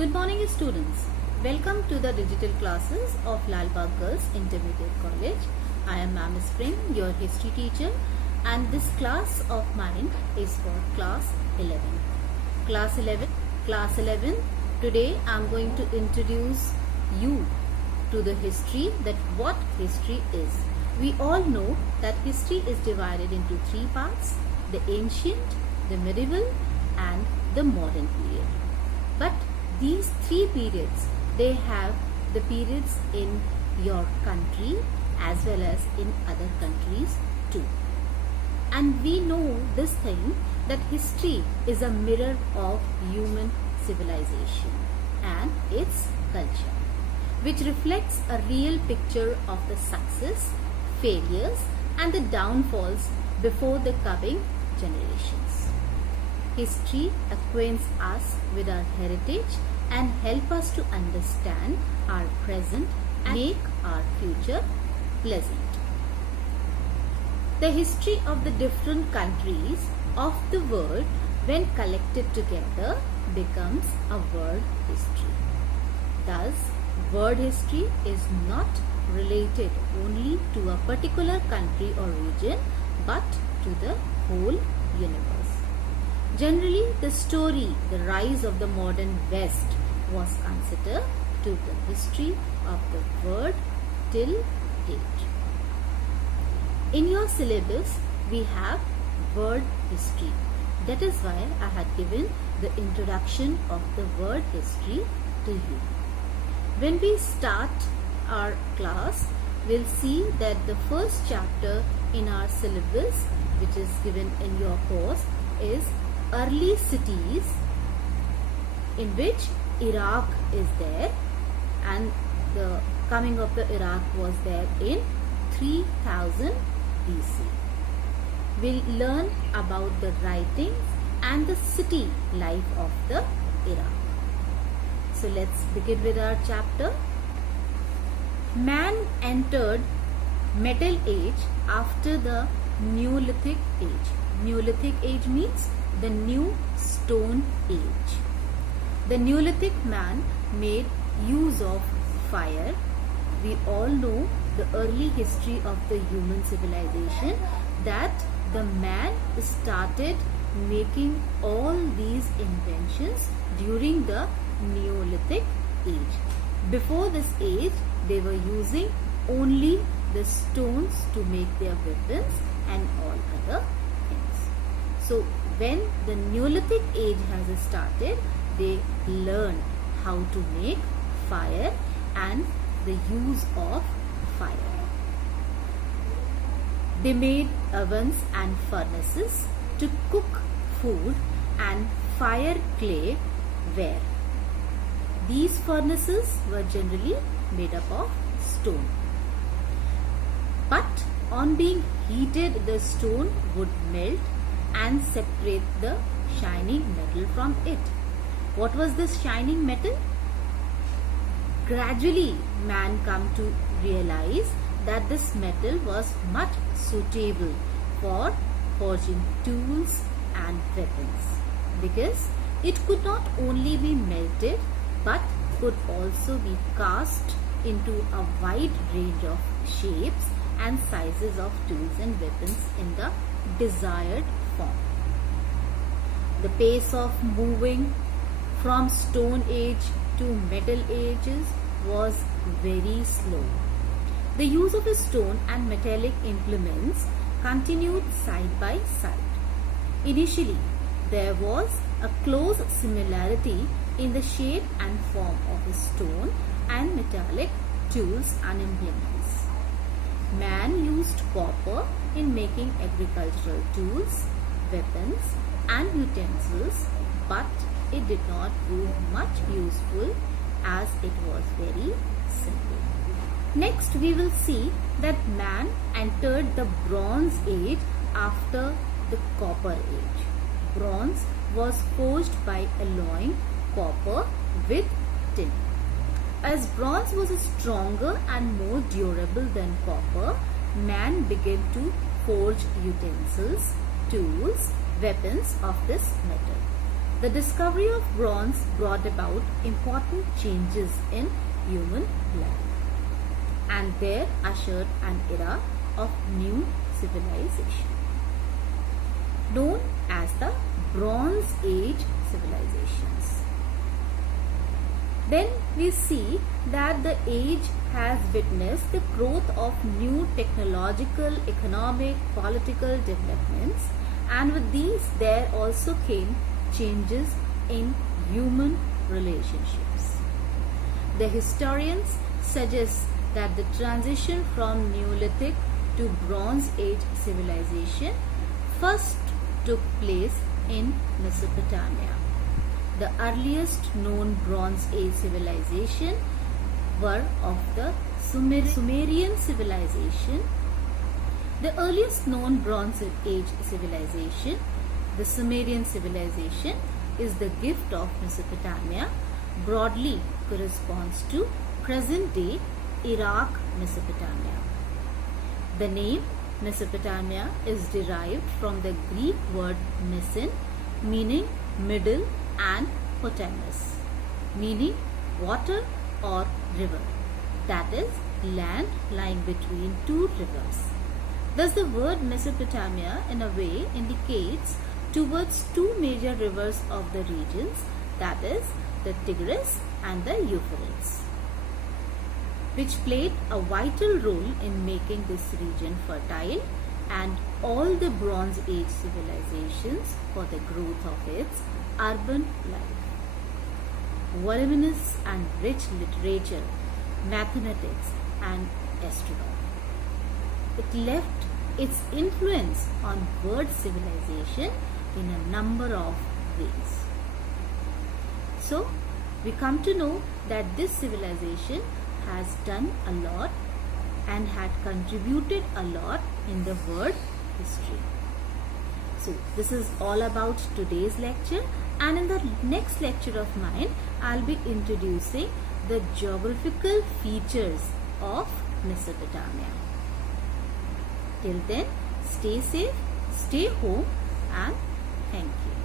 Good morning students. Welcome to the digital classes of Lal Bagh Girls Intermediate College. I am Ma'am Spring, your history teacher, and this class of mine is for class 11. Class 11. Today I am going to introduce you to the history, that what history is. We all know that history is divided into three parts: the ancient, the medieval and the modern period. But these three periods, they have the periods in your country as well as in other countries too. And we know this thing, that history is a mirror of human civilization and its culture, which reflects a real picture of the success, failures and the downfalls before the coming generations. History acquaints us with our heritage and help us to understand our present and make our future pleasant. The history of the different countries of the world, when collected together, becomes a world history. Thus, world history is not related only to a particular country or region, but to the whole universe. Generally, the story, the rise of the modern West, was considered to the history of the world till date. In your syllabus, we have world history. That is why I had given the introduction of the world history to you. When we start our class, we'll see that the first chapter in our syllabus, which is given in your course, is early cities, in which Iraq is there, and the coming of the Iraq was there in 3000 BC. We'll learn about the writings and the city life of the Iraq. So let's begin with our chapter. Man entered Metal Age after the Neolithic Age. Neolithic Age means the new Stone Age. The Neolithic man made use of fire. We all know the early history of the human civilization, that the man started making all these inventions during the Neolithic Age. Before this age, they were using only the stones to make their weapons and all other things. So when the Neolithic Age has started, they learned how to make fire and the use of fire. They made ovens and furnaces to cook food, and fire clay ware. These furnaces were generally made up of stone. But on being heated, the stone would melt and separate the shining metal from it. What was this shining metal? Gradually, man come to realize that this metal was much suitable for forging tools and weapons, because it could not only be melted but could also be cast into a wide range of shapes and sizes of tools and weapons in the desired form. The pace of moving from Stone Age to Metal Ages was very slow. The use of stone and metallic implements continued side by side. Initially, there was a close similarity in the shape and form of stone and metallic tools and implements. Man used copper in making agricultural tools, weapons and utensils, but it did not prove much useful as it was very simple. Next, we will see that man entered the Bronze Age after the Copper Age. Bronze was forged by alloying copper with tin. As bronze was stronger and more durable than copper, man began to forge utensils, tools, weapons of this metal. The discovery of bronze brought about important changes in human life and there ushered an era of new civilization known as the Bronze Age civilizations. Then we see that the age has witnessed the growth of new technological, economic, political developments, and with these there also came changes in human relationships. The historians suggest that the transition from Neolithic to Bronze Age civilization first took place in Mesopotamia. The earliest known Bronze Age civilization were of the Sumerian civilization. The earliest known Bronze Age civilization, the Sumerian civilization, is the gift of Mesopotamia, broadly corresponds to present-day Iraq, Mesopotamia. The name Mesopotamia is derived from the Greek word meson, meaning middle, and potamus, meaning water or river, that is, land lying between two rivers. Thus, the word Mesopotamia in a way indicates towards two major rivers of the regions, that is, the Tigris and the Euphrates, which played a vital role in making this region fertile and all the Bronze Age civilizations for the growth of its urban life. Voluminous and rich literature, mathematics and astronomy. It left its influence on world civilization in a number of ways. So, we come to know that this civilization has done a lot and had contributed a lot in the world history. So, this is all about today's lecture, and in the next lecture of mine, I'll be introducing the geographical features of Mesopotamia. Till then, stay safe, stay home, and thank you.